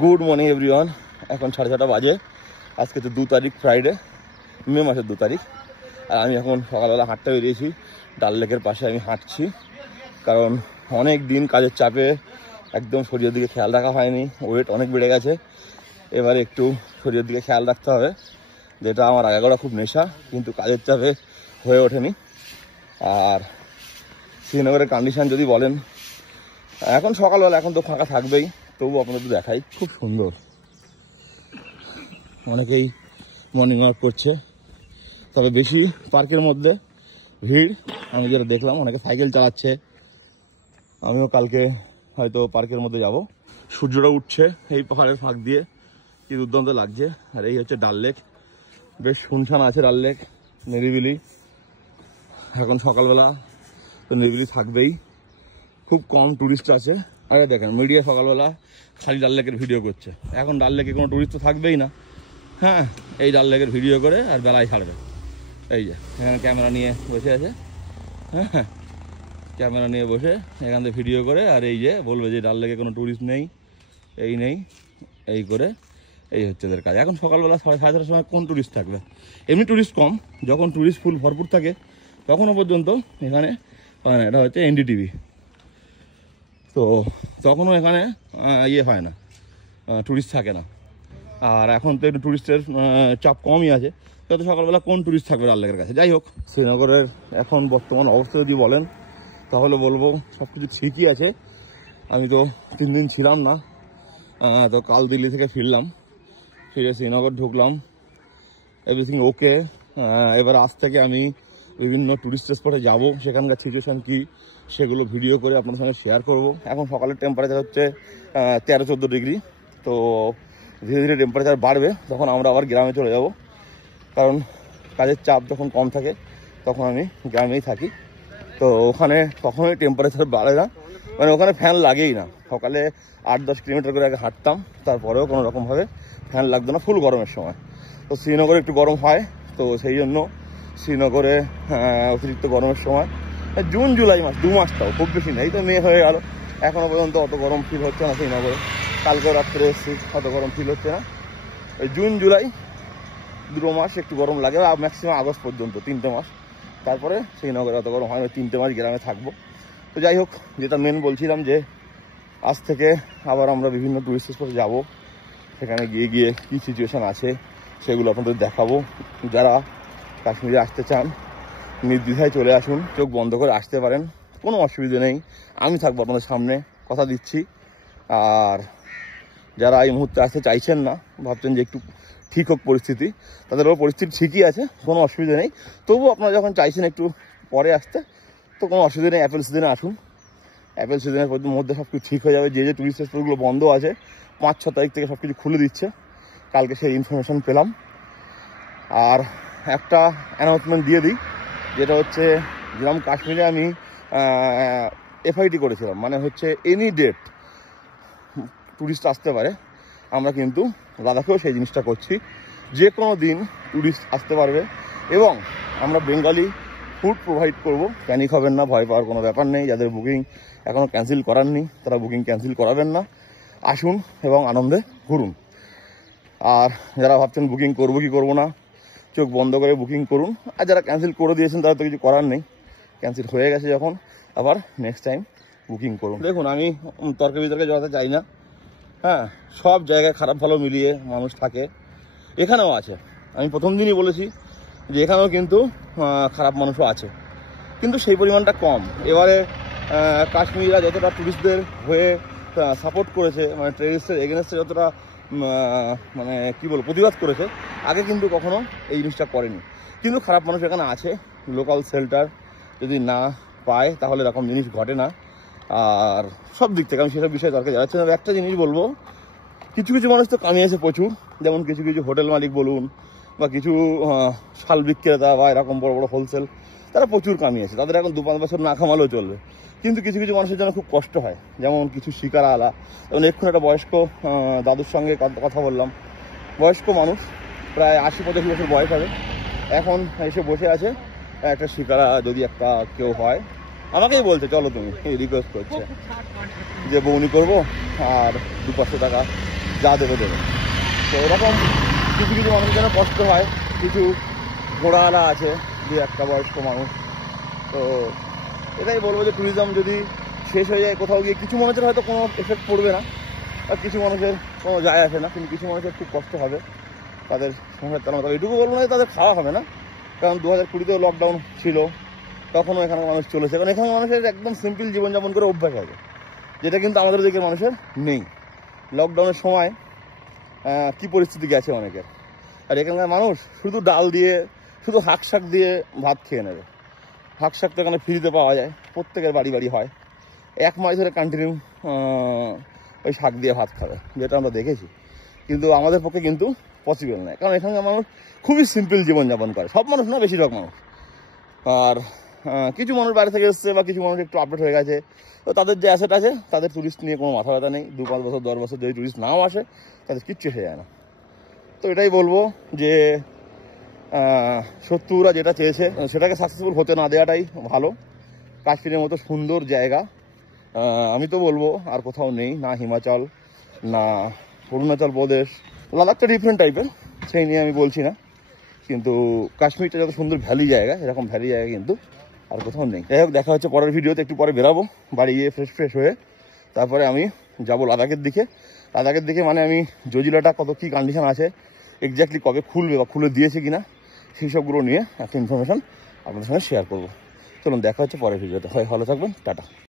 Good morning everyone. এখন 6:30 বাজে। আজকে তো 2 তারিখ, ফ্রাইডে, মে মাসের 2 তারিখ। আর আমি এখন সকালবেলা হাঁটতে বেরিয়েছি। ডাল লেকের পাশে আমি হাঁটছি, কারণ অনেক দিন কাজের চাপে একদম শরীরের দিকে খেয়াল রাখা হয়নি। ওয়েট অনেক বেড়ে গেছে, এবারে একটু শরীরের দিকে খেয়াল রাখতে হবে, যেটা আমার আগে করা খুব নেশা, কিন্তু কাজের চাপে হয়ে ওঠেনি। আর শ্রীনগরের কন্ডিশন যদি বলেন, এখন সকালবেলা এখন তো ফাঁকা থাকবেই, তবু আপনাদের দেখাই, খুব সুন্দর। অনেকেই মর্নিং ওয়াক করছে, তবে বেশি পার্কের মধ্যে ভিড়। আমি যেটা দেখলাম, অনেকে সাইকেল চালাচ্ছে। আমিও কালকে হয়তো পার্কের মধ্যে যাব। সূর্যটা উঠছে এই পাহাড়ের ফাঁক দিয়ে, কি দুর্দান্ত লাগছে। আর এই হচ্ছে ডাল লেক, বেশ শুনশান আছে ডাল লেক, নিরিবিলি। এখন সকালবেলা তো নিরিবিলি থাকবেই, খুব কম টুরিস্ট আছে। আরে দেখেন, মিডিয়া সকালবেলা খালি ডাল লেকের ভিডিও করছে। এখন ডাল লেকে কোনো টুরিস্ট তো থাকবেই না। হ্যাঁ, এই ডাল লেকের ভিডিও করে আর বেলায় ছাড়বে। এই যে এখানে ক্যামেরা নিয়ে বসে আছে, হ্যাঁ, ক্যামেরা নিয়ে বসে এখান থেকে ভিডিও করে, আর এই যে বলবে যে ডাল লেকে কোনো টুরিস্ট নেই, এই নেই, এই করে। এই হচ্ছে এদের কাজ। এখন সকালবেলা 7:30 সময় কোন টুরিস্ট থাকবে? এমনি টুরিস্ট কম, যখন টুরিস্ট ফুল ভরপুর থাকে তখনও পর্যন্ত এখানে, মানে এটা হচ্ছে এনডিটিভি, তো তখনও এখানে ইয়ে হয় না, টুরিস্ট থাকে না। আর এখন তো একটু টুরিস্টের চাপ কমই আছে, যত সকালবেলা কোন টুরিস্ট থাকবে ডাল লেকের কাছে। যাই হোক, শ্রীনগরের এখন বর্তমান অবস্থা যদি বলেন, তাহলে বলবো সব কিছু ঠিকই আছে। আমি তো 3 দিন ছিলাম না, তো কাল দিল্লি থেকে ফিরে শ্রীনগর ঢুকলাম, এভরিথিং ওকে। এবার আজ থেকে আমি বিভিন্ন টুরিস্ট স্পটে যাব, সেখানকার সিচুয়েশান কী সেগুলো ভিডিও করে আপনার সঙ্গে শেয়ার করব। এখন সকালের টেম্পারেচার হচ্ছে 13-14 ডিগ্রি। তো ধীরে ধীরে টেম্পারেচার বাড়বে, তখন আমরা আবার গ্রামে চলে যাব, কারণ কাজের চাপ যখন কম থাকে তখন আমি গ্রামেই থাকি। তো ওখানে কখনোই টেম্পারেচার বাড়ে না, মানে ওখানে ফ্যান লাগেই না। সকালে 8-10 কিলোমিটার করে আগে হাঁটতাম, তারপরেও কোনো রকমভাবে ফ্যান লাগতো না ফুল গরমের সময়। তো শ্রীনগরে একটু গরম হয়, তো সেই জন্য শ্রীনগরে অতিরিক্ত গরমের সময় জুন জুলাই মাস, 2 মাসটাও খুব বেশি নেই, তো মে হয়ে গেল, এখনও পর্যন্ত অত গরম ফিল হচ্ছে না শ্রীনগরে। কালকেও রাত্রে এসেছি, অত গরম ফিল হচ্ছে না। ওই জুন জুলাই 2 মাস একটু গরম লাগে, আর ম্যাক্সিমাম আগস্ট পর্যন্ত 3টে মাস, তারপরে শ্রীনগরে অত গরম হয় না। 3টে মাস গ্রামে থাকবো। তো যাই হোক, যেটা মেন বলছিলাম, যে আজ থেকে আবার আমরা বিভিন্ন টুরিস্ট স্পটে যাবো, সেখানে গিয়ে কী সিচুয়েশান আছে সেগুলো আপনাদের দেখাবো। যারা কাশ্মীরে আসতে চান, নির্দ্বিধায় চলে আসুন, চোখ বন্ধ করে আসতে পারেন, কোনো অসুবিধে নেই। আমি থাকবো আপনাদের সামনে, কথা দিচ্ছি। আর যারা এই মুহূর্তে আসতে চাইছেন না, ভাবছেন যে একটু ঠিক হোক পরিস্থিতি, তাদের পরিস্থিতি ঠিকই আছে, কোনো অসুবিধা নেই। তবু আপনারা যখন চাইছেন একটু পরে আসতে, তো কোনো অসুবিধা নেই। অ্যাপেল সিজনে আসুন, অ্যাপেল সিজনের মধ্যে সব কিছু ঠিক হয়ে যাবে। যে টুরিস্ট স্পটগুলো বন্ধ আছে 5-6 তারিখ থেকে সব কিছু খুলে দিচ্ছে, কালকে সেই ইনফরমেশন পেলাম। আর একটা অ্যানাউন্সমেন্ট দিয়ে দিই, যেটা হচ্ছে, যেরকম কাশ্মীরে আমি এফআইটি করেছিলাম, মানে হচ্ছে এনি ডেট টুরিস্ট আসতে পারে, আমরা কিন্তু লাদাখেও সেই জিনিসটা করছি। যে কোনো দিন টুরিস্ট আসতে পারবে, এবং আমরা বেঙ্গলি ফুড প্রোভাইড করব। প্যানিক হবেন না, ভয় পাওয়ার কোনো ব্যাপার নেই। যাদের বুকিং এখনও ক্যান্সেল করাননি, তারা বুকিং ক্যান্সেল করাবেন না, আসুন এবং আনন্দে ঘুরুন। আর যারা ভাবছেন বুকিং করবো কি করবো না, চোখ বন্ধ করে বুকিং করুন। আর যারা ক্যান্সেল করে দিয়েছেন, তারা তো কিছু করার নেই, ক্যান্সেল হয়ে গেছে যখন, আবার নেক্সট টাইম বুকিং করুন। দেখুন, আমি তর্কে বিতর্কে জড়াতে চাই না। হ্যাঁ, সব জায়গায় খারাপ ভালো মিলিয়ে মানুষ থাকে, এখানেও আছে। আমি প্রথম দিনই বলেছি যে এখানেও কিন্তু খারাপ মানুষও আছে, কিন্তু সেই পরিমাণটা কম। এবারে কাশ্মীরিরা যতটা টুরিস্টদের হয়ে সাপোর্ট করেছে, মানে টেরিস্টের এগেনস্টে যতটা মানে কী বলবো, প্রতিবাদ করেছে, আগে কিন্তু কখনো এই জিনিসটা করেনি। কিন্তু খারাপ মানুষ এখানে আছে। লোকাল শেল্টার যদি না পায়, তাহলে এরকম জিনিস ঘটে না। আর সব দিক থেকে আমি সেসব বিষয়ে দরকার যাচ্ছে না। একটা জিনিস বলবো, কিছু কিছু মানুষ তো কামিয়েছে প্রচুর, যেমন কিছু কিছু হোটেল মালিক বলুন, বা কিছু শাল বিক্রেতা, বা এরকম বড় বড় হোলসেল, তারা প্রচুর কামিয়েছে। তাদের এখন 2-5 বছর না কামালেও চলবে। কিন্তু কিছু কিছু মানুষের জন্য খুব কষ্ট হয়, যেমন কিছু শিকারা আলা। যেমন এক্ষুনি একটা বয়স্ক দাদুর সঙ্গে কথা বললাম, বয়স্ক মানুষ, প্রায় 80-85 বছর বয়স হবে, এখন এসে বসে আছে একটা শিকারা যদি একটা কেউ হয়, আমাকেই বলছে চলো তুমি, রিকোয়েস্ট করছে যে বউনি করবো আর 200-500 টাকা যা দেবে দেবে। তো এরকম কিছু কিছু মানুষের জন্য কষ্ট হয়, কিছু ঘোড়াওয়ালা আছে, যে একটা বয়স্ক মানুষ। তো এটাই বলবো যে ট্যুরিজম যদি শেষ হয়ে যায় কোথাও গিয়ে, কিছু মানুষের হয়তো কোনো এফেক্ট পড়বে না, আর কিছু মানুষের কোনো যায় আসে না, কিন্তু কিছু মানুষের খুব কষ্ট হবে, তাদের সংসার চালানো। তবে এটুকু বলবো না তাদের খাওয়া হবে না, কারণ 2020-তেও লকডাউন ছিল, তখনও এখানকার মানুষ চলেছে। কারণ এখানে মানুষের একদম সিম্পল জীবনযাপন করে অভ্যাস আছে, যেটা কিন্তু আমাদের দিকে মানুষের নেই। লকডাউনের সময় কি পরিস্থিতি গেছে অনেকের, আর এখানকার মানুষ শুধু ডাল দিয়ে, শুধু শাক দিয়ে ভাত খেয়ে নেবে। শাক তো এখানে ফ্রিতে পাওয়া যায়, প্রত্যেকের বাড়ি বাড়ি হয়, 1 মাস ধরে কন্টিনিউ ওই শাক দিয়ে ভাত খাবে, যেটা আমরা দেখেছি। কিন্তু আমাদের পক্ষে কিন্তু পসিবল নয়, কারণ এখানকার মানুষ খুবই সিম্পল জীবনযাপন করে, সব মানুষ না, বেশিরভাগ মানুষ। আর কিছু মানুষ বাইরে থেকে এসছে বা কিছু মানুষ একটু আপডেট হয়ে গেছে, তো তাদের যে অ্যাসেট আছে, তাদের টুরিস্ট নিয়ে কোনো মাথা ব্যথা নেই। 2-5 বছর 10 বছর যদি টুরিস্ট নাও আসে, তাদের কিচ্ছু এসে যায় না। তো এটাই বলবো যে শত্রুরা যেটা চেয়েছে সেটাকে সাকসেসফুল হতে না দেওয়াটাই ভালো। কাশ্মীরের মতো সুন্দর জায়গা আমি তো বলবো আর কোথাও নেই, না হিমাচল, না অরুণাচল প্রদেশ, লাদাখটা ডিফারেন্ট টাইপের, সেই নিয়ে আমি বলছি না, কিন্তু কাশ্মীরটা যত সুন্দর ভ্যালি জায়গা, এরকম ভ্যালি জায়গা কিন্তু আর কোথাও নেই। যাই হোক, দেখা হচ্ছে পরের ভিডিওতে। একটু পরে বেরাবো বাড়ি গিয়ে ফ্রেশ হয়ে, তারপরে আমি যাবো লাদাখের দিকে। মানে আমি জজিলাটা কত কী কন্ডিশন আছে, এক্স্যাক্টলি কবে খুলবে বা খুলে দিয়েছে কিনা, সেই সবগুলো নিয়ে একটা ইনফরমেশন আপনাদের সঙ্গে শেয়ার করবো। চলুন দেখা হচ্ছে পরের ভিডিওতে। হয় ভালো থাকবেন, টাটা।